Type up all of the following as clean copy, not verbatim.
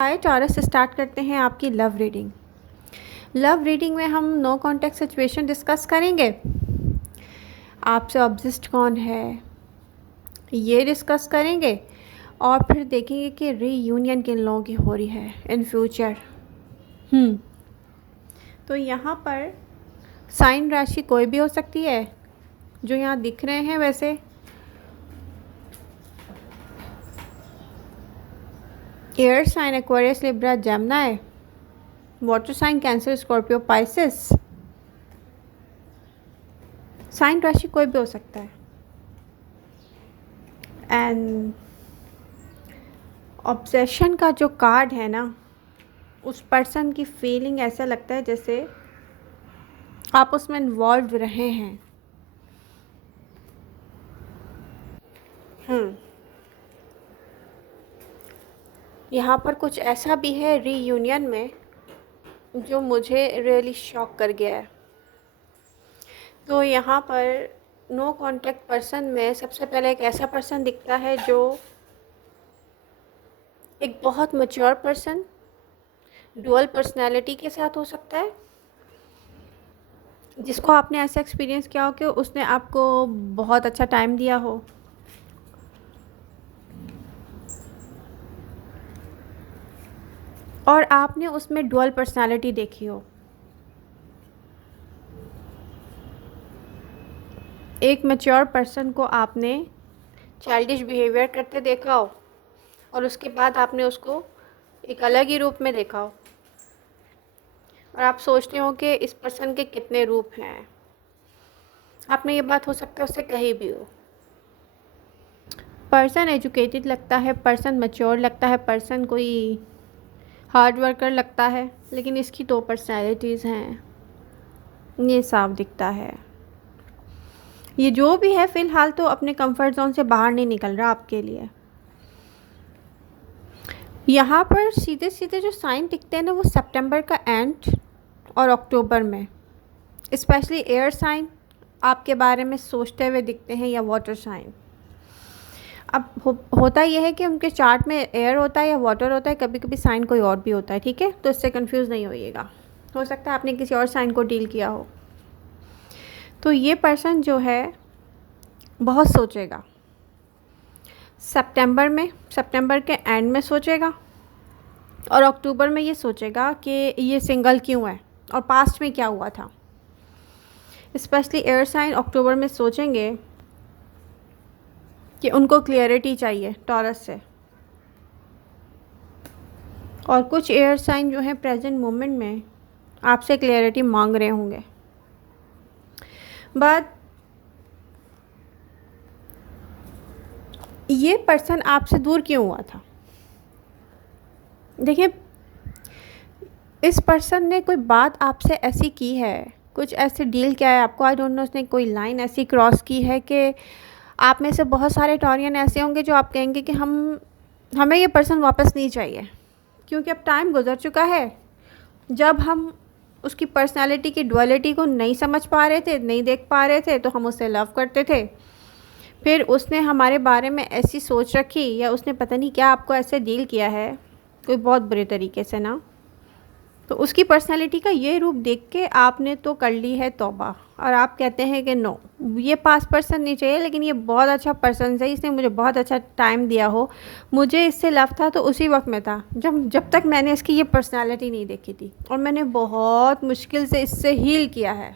हाय taurus, start करते हैं आपकी लव रीडिंग। लव रीडिंग में हम नो कॉन्टेक्ट सिचुएशन डिस्कस करेंगे। आपसे ऑब्सेस्ड कौन है ये डिस्कस करेंगे और फिर देखेंगे कि रीयूनियन किन लोगों की हो रही है इन फ्यूचर। तो यहाँ पर साइन राशि कोई भी हो सकती है जो यहाँ दिख रहे हैं। वैसे air sign Aquarius, Libra, Gemini, water sign Cancer, Scorpio, Pisces. Sign राशि कोई भी हो सकता है। एंड ऑब्सेशन का जो कार्ड है ना, उस पर्सन की फीलिंग ऐसा लगता है जैसे आप उसमें इन्वॉल्व रहे हैं। यहाँ पर कुछ ऐसा भी है रीयूनियन में जो मुझे रियली शॉक कर गया है। तो यहाँ पर नो कॉन्टैक्ट पर्सन में सबसे पहले एक ऐसा पर्सन दिखता है जो एक बहुत मैच्योर पर्सन, डुअल पर्सनैलिटी के साथ हो सकता है, जिसको आपने ऐसा एक्सपीरियंस किया हो कि उसने आपको बहुत अच्छा टाइम दिया हो। और आपने उसमें डुअल पर्सनालिटी देखी हो। एक मैच्योर पर्सन को आपने चाइल्डिश बिहेवियर करते देखा हो और उसके बाद आपने उसको एक अलग ही रूप में देखा हो और आप सोचते हो कि इस पर्सन के कितने रूप हैं। आपने ये बात हो सकता है उससे कहीं भी हो। पर्सन एजुकेटेड लगता है, पर्सन मैच्योर लगता है, पर्सन कोई हार्ड वर्कर लगता है, लेकिन इसकी दो पर्सनैलिटीज़ हैं, ये साफ दिखता है। ये जो भी है फ़िलहाल तो अपने कंफर्ट जोन से बाहर नहीं निकल रहा आपके लिए। यहाँ पर सीधे सीधे जो साइन दिखते हैं ना, वो सितंबर का एंड और अक्टूबर में, स्पेशली एयर साइन आपके बारे में सोचते हुए दिखते हैं, या वाटर साइन। अब होता यह है कि उनके चार्ट में एयर होता है या वाटर होता है, कभी कभी साइन कोई और भी होता है, ठीक है। तो इससे कंफ्यूज नहीं होइएगा, हो सकता है आपने किसी और साइन को डील किया हो। तो ये पर्सन जो है बहुत सोचेगा सितंबर के एंड में सोचेगा, और अक्टूबर में ये सोचेगा कि ये सिंगल क्यों है और पास्ट में क्या हुआ था। स्पेशली एयर साइन अक्टूबर में सोचेंगे कि उनको क्लियरिटी चाहिए टॉरस से, और कुछ एयर साइन जो है प्रेजेंट मोमेंट में आपसे क्लियरिटी मांग रहे होंगे। बट ये पर्सन आपसे दूर क्यों हुआ था? देखिए, इस पर्सन ने कोई बात आपसे ऐसी की है, कुछ ऐसे डील किया है आपको, आई डोंट नो, उसने कोई लाइन ऐसी क्रॉस की है कि आप में से बहुत सारे टॉरियन ऐसे होंगे जो आप कहेंगे कि हमें ये पर्सन वापस नहीं चाहिए, क्योंकि अब टाइम गुजर चुका है जब हम उसकी पर्सनालिटी की डुअलिटी को नहीं समझ पा रहे थे, नहीं देख पा रहे थे, तो हम उससे लव करते थे। फिर उसने हमारे बारे में ऐसी सोच रखी, या उसने पता नहीं क्या आपको ऐसे डील किया है कोई बहुत बुरे तरीके से ना, तो उसकी पर्सनालिटी का ये रूप देख के आपने तो कर ली है तौबा, और आप कहते हैं कि नो, ये पास पर्सन नहीं चाहिए, लेकिन ये बहुत अच्छा पर्सन है, इसने मुझे बहुत अच्छा टाइम दिया हो, मुझे इससे लव था तो उसी वक्त में था जब तक मैंने इसकी ये पर्सनालिटी नहीं देखी थी, और मैंने बहुत मुश्किल से इससे हील किया है।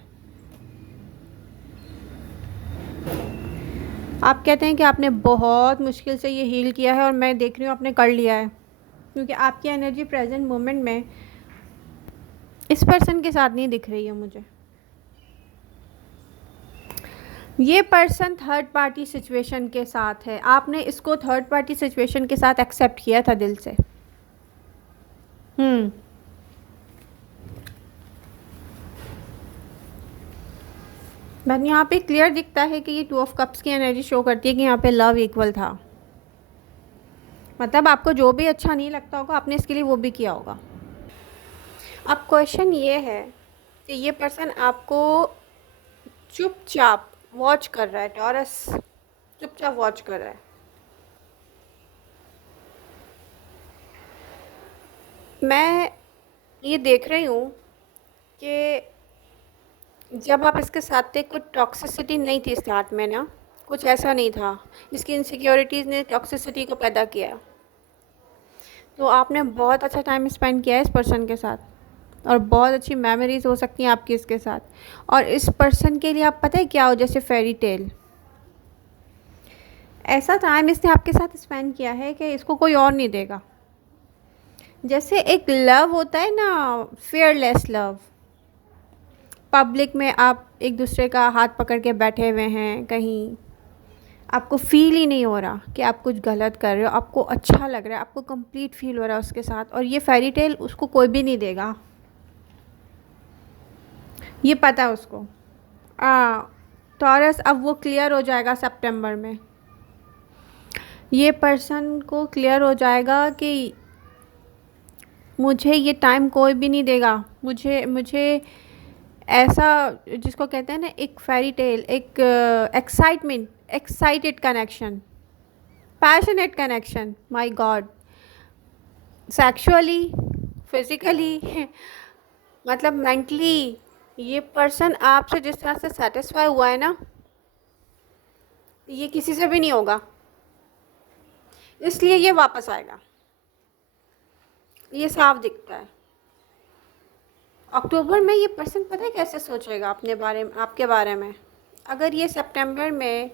आप कहते हैं कि आपने बहुत मुश्किल से ये हील किया है, और मैं देख रही हूँ आपने कर लिया है, क्योंकि आपकी एनर्जी प्रेजेंट मोमेंट में इस पर्सन के साथ नहीं दिख रही है मुझे। ये पर्सन थर्ड पार्टी सिचुएशन के साथ है, आपने इसको थर्ड पार्टी सिचुएशन के साथ एक्सेप्ट किया था दिल से। बट यहाँ पे क्लियर दिखता है कि ये 2 ऑफ कप्स की एनर्जी शो करती है कि यहाँ पे लव इक्वल था, मतलब आपको जो भी अच्छा नहीं लगता होगा आपने इसके लिए वो भी किया होगा। अब क्वेश्चन ये है कि ये पर्सन आपको चुपचाप वॉच कर रहा है, टॉरस चुपचाप वॉच कर रहा है। मैं ये देख रही हूँ कि जब आप इसके साथ थे कुछ टॉक्सिसिटी नहीं थी स्टार्ट में ना, कुछ ऐसा नहीं था। इसकी इनसिक्योरिटीज़ ने टॉक्सिसिटी को पैदा किया। तो आपने बहुत अच्छा टाइम स्पेंड किया है इस पर्सन के साथ और बहुत अच्छी मेमोरीज़ हो सकती हैं आपकी इसके साथ। और इस पर्सन के लिए आप पता है क्या हो, जैसे फेरी टेल, ऐसा टाइम इसने आपके साथ स्पेंड किया है कि इसको कोई और नहीं देगा। जैसे एक लव होता है ना, फियरलेस लव, पब्लिक में आप एक दूसरे का हाथ पकड़ के बैठे हुए हैं कहीं, आपको फ़ील ही नहीं हो रहा कि आप कुछ गलत कर रहे हो, आपको अच्छा लग रहा है, आपको कंप्लीट फ़ील हो रहा है उसके साथ, और ये फेरी टेल उसको कोई भी नहीं देगा, ये पता है उसको। टॉरस अब वो क्लियर हो जाएगा सितंबर में। ये पर्सन को क्लियर हो जाएगा कि मुझे ये टाइम कोई भी नहीं देगा, मुझे मुझे ऐसा, जिसको कहते हैं ना एक फेरी टेल, एक excitement, excited connection, passionate connection, my God, sexually, physically मतलब मेंटली, ये पर्सन आपसे जिस तरह से सेटिस्फाई हुआ है ना, ये किसी से भी नहीं होगा, इसलिए ये वापस आएगा, ये साफ दिखता है। अक्टूबर में ये पर्सन पता है कैसे सोचेगा अपने बारे में, आपके बारे में। अगर ये सितंबर में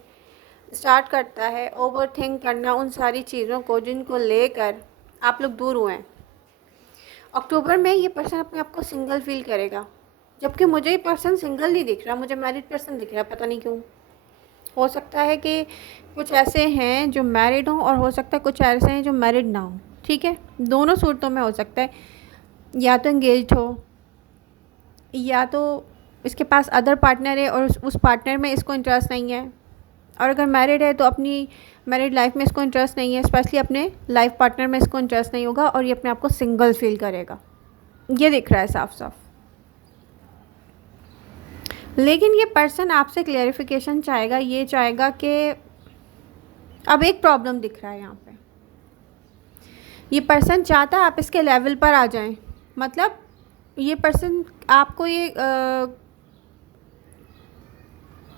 स्टार्ट करता है ओवर थिंक करना उन सारी चीज़ों को जिनको लेकर आप लोग दूर हुए हैं, अक्टूबर में ये पर्सन अपने आप को सिंगल फील करेगा। जबकि मुझे ये पर्सन सिंगल नहीं दिख रहा, मुझे मैरिड पर्सन दिख रहा है, पता नहीं क्यों। हो सकता है कि कुछ ऐसे हैं जो मैरिड हों और हो सकता है कुछ ऐसे हैं जो मैरिड ना हों, ठीक है, दोनों सूरतों में हो सकता है। या तो एंगेज्ड हो, या तो इसके पास अदर पार्टनर है और उस पार्टनर में इसको इंटरेस्ट नहीं है, और अगर मैरिड है तो अपनी मैरिड लाइफ में इसको इंटरेस्ट नहीं है, स्पेशली अपने लाइफ पार्टनर में इसको इंटरेस्ट नहीं होगा, और ये अपने आप को सिंगल फील करेगा, ये दिख रहा है साफ साफ। लेकिन ये पर्सन आपसे क्लेरिफिकेशन चाहेगा, ये चाहेगा कि अब एक प्रॉब्लम दिख रहा है यहाँ पे, ये पर्सन चाहता है आप इसके लेवल पर आ जाएं। मतलब ये पर्सन आपको ये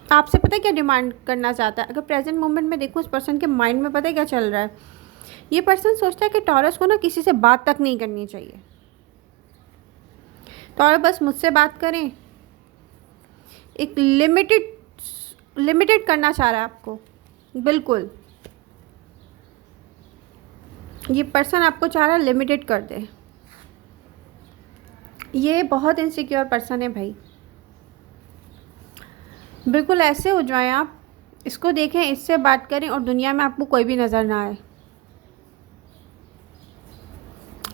आपसे पता है क्या डिमांड करना चाहता है। अगर प्रेजेंट मोमेंट में देखो, उस पर्सन के माइंड में पता है क्या चल रहा है, ये पर्सन सोचता है कि टॉरस को ना किसी से बात तक नहीं करनी चाहिए, टॉरस बस मुझसे बात करें, एक लिमिटेड करना चाह रहा है आपको, बिल्कुल। ये पर्सन आपको चाह रहा है लिमिटेड कर दे। ये बहुत इनसिक्योर पर्सन है भाई, बिल्कुल ऐसे हो जाएं आप, इसको देखें, इससे बात करें और दुनिया में आपको कोई भी नज़र ना आए।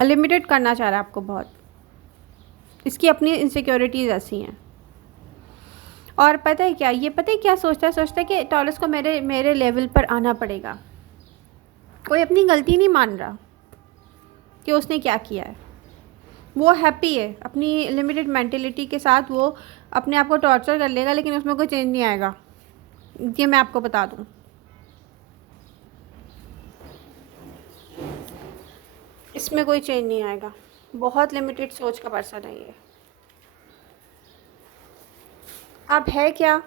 लिमिटेड करना चाह रहा है आपको बहुत, इसकी अपनी इनसिक्योरिटीज़ ऐसी हैं। और पता है क्या, ये पता है क्या सोचता है कि टॉरस को मेरे लेवल पर आना पड़ेगा। कोई अपनी गलती नहीं मान रहा कि उसने क्या किया है, वो हैप्पी है अपनी लिमिटेड मेंटेलिटी के साथ, वो अपने आप को टॉर्चर कर लेगा लेकिन उसमें कोई चेंज नहीं आएगा, ये मैं आपको बता दूं। इसमें कोई चेंज नहीं आएगा, बहुत लिमिटेड सोच का पर्सन है ये। अब है क्या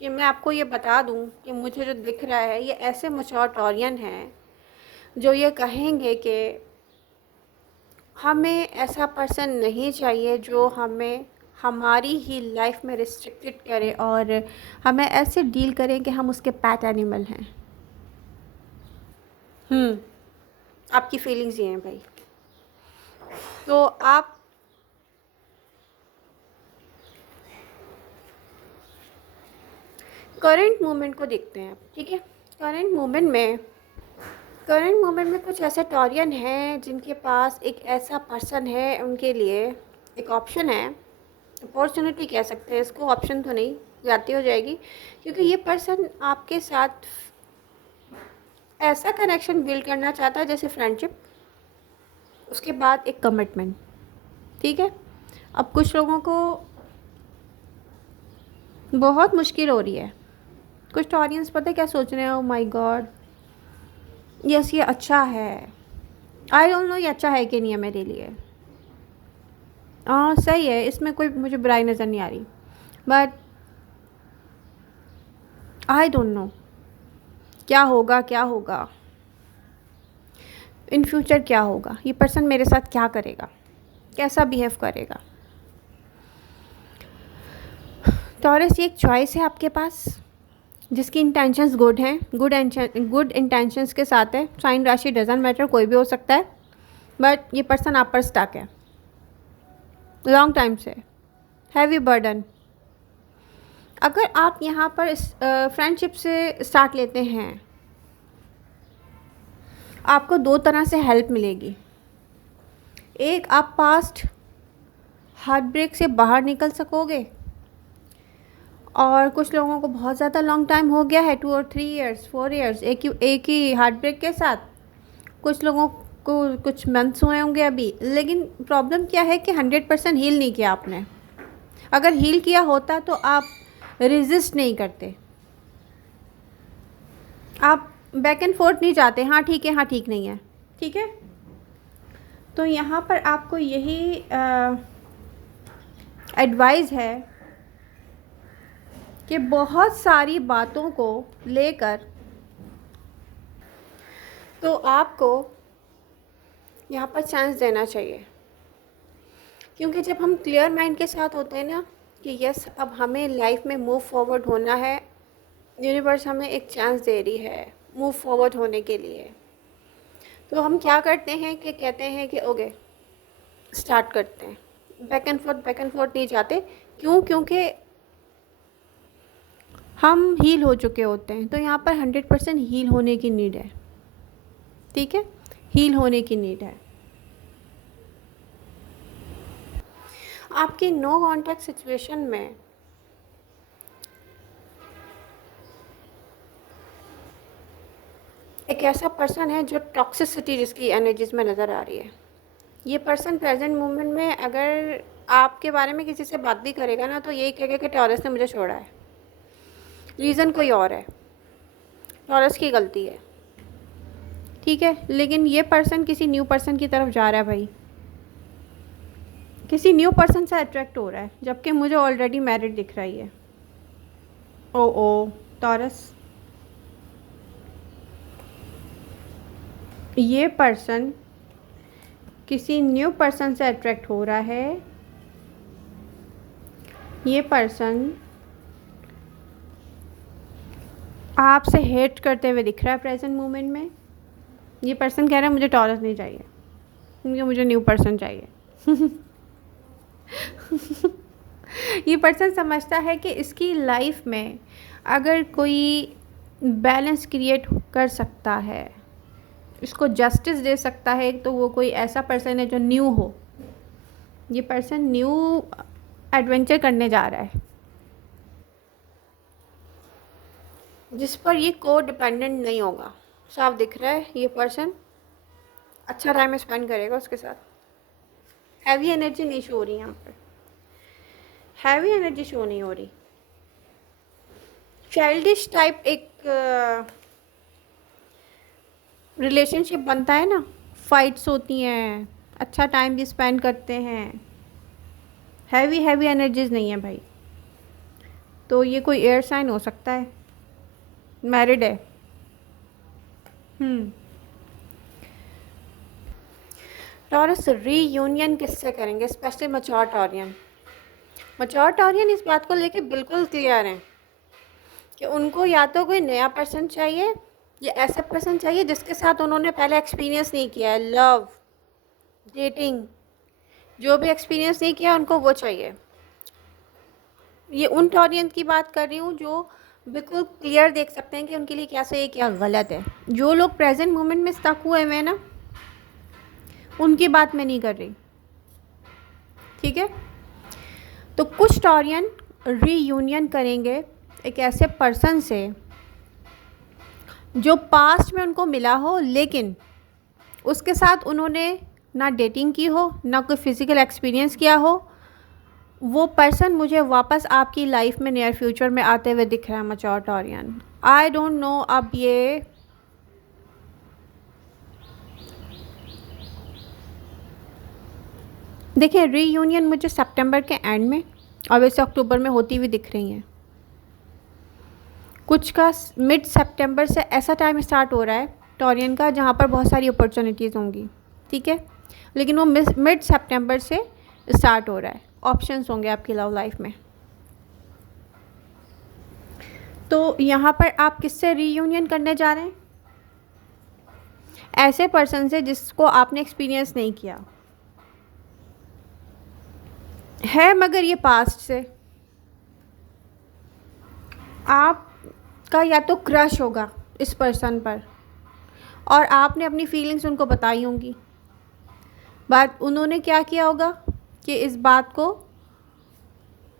कि मैं आपको ये बता दूं कि मुझे जो दिख रहा है, ये ऐसे मैच्योर टॉरियन हैं जो ये कहेंगे कि हमें ऐसा पर्सन नहीं चाहिए जो हमें हमारी ही लाइफ में रिस्ट्रिक्टेड करे और हमें ऐसे डील करें कि हम उसके पैट एनिमल हैं। आपकी फीलिंग्स ये हैं भाई। तो आप करंट मोमेंट को देखते हैं, ठीक है। करंट मोमेंट में कुछ ऐसे टॉरियन हैं जिनके पास एक ऐसा पर्सन है, उनके लिए एक ऑप्शन है, अपॉर्चुनिटी कह सकते हैं इसको, ऑप्शन तो नहीं, जाती हो जाएगी, क्योंकि ये पर्सन आपके साथ ऐसा कनेक्शन बिल्ड करना चाहता है जैसे फ्रेंडशिप, उसके बाद एक कमिटमेंट, ठीक है। अब कुछ लोगों को बहुत मुश्किल हो रही है, कुछ टॉरियंस पता है क्या सोच रहे हैं, ओ माय गॉड, यस ये अच्छा है, आई डोंट नो ये अच्छा है कि नहीं है मेरे लिए। हाँ सही है, इसमें कोई मुझे बुराई नज़र नहीं आ रही, बट आई डोंट नो क्या होगा, क्या होगा इन फ्यूचर, क्या होगा, ये पर्सन मेरे साथ क्या करेगा, कैसा बिहेव करेगा। टॉरस, ये एक चॉइस है आपके पास जिसकी इंटेंशंस गुड हैं, गुड इंटेंशंस के साथ है। साइन राशि डजंट मैटर, कोई भी हो सकता है, बट ये पर्सन आप पर स्टक है लॉन्ग टाइम से, हैवी बर्डन। अगर आप यहाँ पर फ्रेंडशिप से स्टार्ट लेते हैं, आपको दो तरह से हेल्प मिलेगी। एक, आप पास्ट हार्ट ब्रेक से बाहर निकल सकोगे, और कुछ लोगों को बहुत ज़्यादा लॉन्ग टाइम हो गया है, 2 और 3 ईयर्स 4 ईयर्स एक ही हार्ट ब्रेक के साथ। कुछ लोगों को कुछ मंथ्स हुए होंगे अभी, लेकिन प्रॉब्लम क्या है कि 100% हील नहीं किया आपने। अगर हील किया होता तो आप रेजिस्ट नहीं करते, आप बैक एंड फोर्थ नहीं जाते, हाँ ठीक है, हाँ ठीक नहीं है, ठीक है। तो यहाँ पर आपको यही एडवाइस है कि बहुत सारी बातों को लेकर तो आपको यहाँ पर चांस देना चाहिए, क्योंकि जब हम क्लियर माइंड के साथ होते हैं ना कि यस अब हमें लाइफ में मूव फॉरवर्ड होना है, यूनिवर्स हमें एक चांस दे रही है मूव फॉरवर्ड होने के लिए, तो हम क्या करते हैं कि कहते हैं कि ओके स्टार्ट करते हैं। बैक एंड फोर्थ नहीं जाते। क्यों? क्योंकि हम हील हो चुके होते हैं। तो यहाँ पर 100% हील होने की नीड है, ठीक है, हील होने की नीड है। आपकी नो कॉन्टैक्ट सिचुएशन में एक ऐसा पर्सन है जो टॉक्सिसिटी जिसकी एनर्जीज में नज़र आ रही है। ये पर्सन प्रेजेंट मोमेंट में अगर आपके बारे में किसी से बात भी करेगा ना तो यही कहेगा कि टॉरस ने मुझे छोड़ा है, रीज़न कोई और है, टॉरस की गलती है, ठीक है। लेकिन ये पर्सन किसी न्यू पर्सन की तरफ जा रहा है भाई, किसी न्यू पर्सन से अट्रैक्ट हो रहा है, जबकि मुझे ऑलरेडी मैरिड दिख रही है। ओ टॉरस, ये पर्सन किसी न्यू पर्सन से अट्रैक्ट हो रहा है। ये पर्सन आपसे हेट करते हुए दिख रहा है प्रेजेंट मोमेंट में। ये पर्सन कह रहा है मुझे टॉरस नहीं चाहिए, क्योंकि मुझे न्यू पर्सन चाहिए। ये पर्सन समझता है कि इसकी लाइफ में अगर कोई बैलेंस क्रिएट कर सकता है, इसको जस्टिस दे सकता है, तो वो कोई ऐसा पर्सन है जो न्यू हो। ये पर्सन न्यू एडवेंचर करने जा रहा है, जिस पर ये को डिपेंडेंट नहीं होगा। साफ दिख रहा है ये पर्सन अच्छा टाइम स्पेंड करेगा उसके साथ। हैवी एनर्जी नहीं शो हो रही, यहाँ पर हैवी एनर्जी शो नहीं हो रही। चाइल्डिश टाइप एक रिलेशनशिप बनता है ना, फाइट्स होती हैं, अच्छा टाइम भी स्पेंड करते हैं, हैवी एनर्जीज नहीं है भाई। तो ये कोई एयर साइन हो सकता है, मैरिड है। टॉरस रीयूनियन किससे करेंगे, specially mature Taurean. Mature Taurean इस बात को लेके बिल्कुल क्लियर हैं कि उनको या तो कोई नया पर्सन चाहिए या ऐसा पर्सन चाहिए जिसके साथ उन्होंने पहले एक्सपीरियंस नहीं किया है, लव डेटिंग जो भी एक्सपीरियंस नहीं किया उनको वो चाहिए। ये उन टॉरियन की बात कर रही हूँ जो बिल्कुल क्लियर देख सकते हैं कि उनके लिए क्या सही है क्या गलत है। जो लोग प्रेजेंट मोमेंट में स्टक हुए हैं ना, उनकी बात मैं नहीं कर रही, ठीक है। तो कुछ टॉरियन रीयूनियन करेंगे एक ऐसे पर्सन से जो पास्ट में उनको मिला हो, लेकिन उसके साथ उन्होंने ना डेटिंग की हो, ना कोई फिज़िकल एक्सपीरियंस किया हो। वो पर्सन मुझे वापस आपकी लाइफ में नियर फ्यूचर में आते हुए दिख रहा है, mature Taurean. I don't know अब ये देखिए रीयूनियन मुझे सितंबर के एंड में और वैसे अक्टूबर में होती हुई दिख रही हैं। कुछ का मिड सितंबर से ऐसा टाइम स्टार्ट हो रहा है टॉरियन का जहाँ पर बहुत सारी अपॉर्चुनिटीज़ होंगी, ठीक है, लेकिन वो मिड सितंबर से स्टार्ट हो रहा है। ऑप्शंस होंगे आपकी लव लाइफ में। तो यहाँ पर आप किससे रीयूनियन करने जा रहे हैं? ऐसे पर्सन से जिसको आपने एक्सपीरियंस नहीं किया है, मगर ये पास्ट से आपका या तो क्रश होगा इस पर्सन पर और आपने अपनी फीलिंग्स उनको बताई होंगी, बट उन्होंने क्या किया होगा कि इस बात को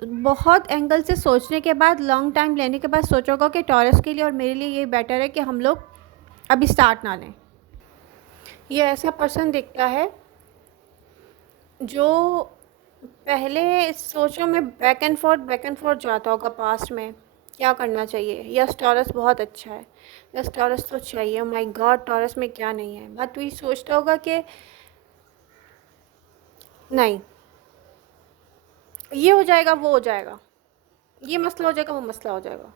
बहुत एंगल से सोचने के बाद, लॉन्ग टाइम लेने के बाद सोचा होगा कि टॉरस के लिए और मेरे लिए ये बेटर है कि हम लोग अभी स्टार्ट ना लें। ये ऐसा पर्सन दिखता है जो पहले सोचो में बैक एंड फोर्थ जाता होगा पास्ट में क्या करना चाहिए। यस टॉरस बहुत अच्छा है, यस टॉरस तो चाहिए, माय गॉड टॉरस में क्या नहीं है, बट वही सोचता होगा कि नहीं ये हो जाएगा वो हो जाएगा, ये मसला हो जाएगा वो मसला हो जाएगा,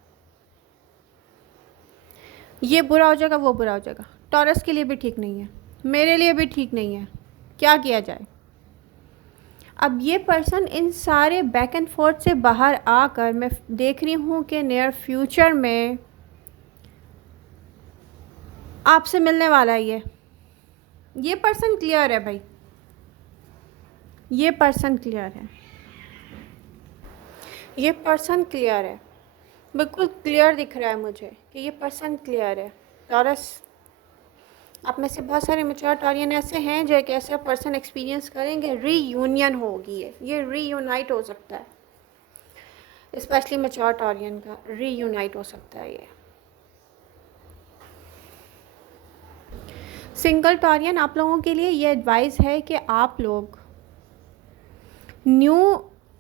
ये बुरा हो जाएगा वो बुरा हो जाएगा। टॉरस के लिए भी ठीक नहीं है, मेरे लिए भी ठीक नहीं है, क्या किया जाए। अब ये पर्सन इन सारे बैक एंड फोर्थ से बाहर आकर मैं देख रही हूँ कि नियर फ्यूचर में आपसे मिलने वाला है। ये पर्सन क्लियर है भाई, ये पर्सन क्लियर है, ये पर्सन क्लियर है, बिल्कुल क्लियर दिख रहा है मुझे कि ये पर्सन क्लियर है। टॉरस आप में से बहुत सारे मैच्योर टॉरियन ऐसे हैं जो एक ऐसा पर्सन एक्सपीरियंस करेंगे, रीयूनियन होगी, ये रीयूनाइट हो सकता है, स्पेशली मैच्योर टॉरियन का रीयूनाइट हो सकता है। ये सिंगल टॉरियन आप लोगों के लिए ये एडवाइस है कि आप लोग न्यू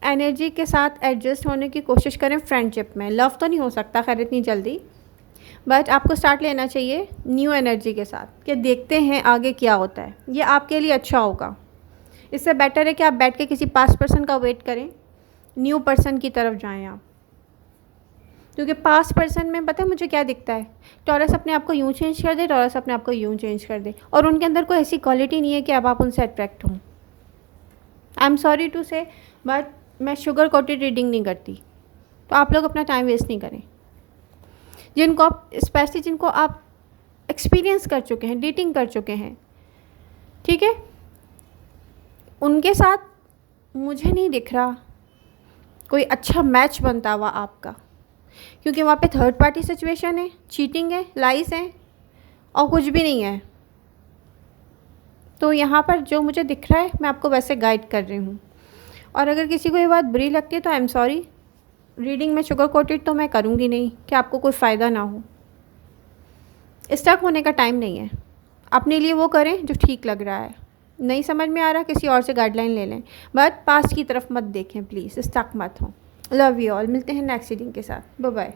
एनर्जी के साथ एडजस्ट होने की कोशिश करें फ्रेंडशिप में। लव तो नहीं हो सकता खैर इतनी जल्दी, बट आपको स्टार्ट लेना चाहिए न्यू एनर्जी के साथ कि देखते हैं आगे क्या होता है। ये आपके लिए अच्छा होगा। इससे बेटर है कि आप बैठ के किसी पास्ट पर्सन का वेट करें, न्यू पर्सन की तरफ जाएं आप, क्योंकि पास्ट पर्सन में पता है मुझे क्या दिखता है, टॉरस अपने आप को यूँ चेंज कर दे, टॉरस अपने आप को यूँ चेंज कर दे, और उनके अंदर कोई ऐसी क्वालिटी नहीं है कि अब आप उनसे अट्रैक्ट हों। आई एम सॉरी टू से, बट मैं शुगर कोटेड रीडिंग नहीं करती, तो आप लोग अपना टाइम वेस्ट नहीं करें। जिनको आप स्पेशली जिनको आप एक्सपीरियंस कर चुके हैं, डेटिंग कर चुके हैं, ठीक है, उनके साथ मुझे नहीं दिख रहा कोई अच्छा मैच बनता हुआ आपका, क्योंकि वहाँ पे थर्ड पार्टी सिचुएशन है, चीटिंग है, लाइस हैं और कुछ भी नहीं है। तो यहाँ पर जो मुझे दिख रहा है मैं आपको वैसे गाइड कर रही हूँ, और अगर किसी को ये बात बुरी लगती है तो आई एम सॉरी, रीडिंग में शुगर कोटेड तो मैं करूँगी नहीं कि आपको कोई फ़ायदा ना हो। स्टक होने का टाइम नहीं है, अपने लिए वो करें जो ठीक लग रहा है। नहीं समझ में आ रहा किसी और से गाइडलाइन ले लें, बट पास्ट की तरफ मत देखें प्लीज़, स्टक मत हो। लव यू ऑल, मिलते हैं नेक्स्ट रीडिंग के साथ, बाय बाय।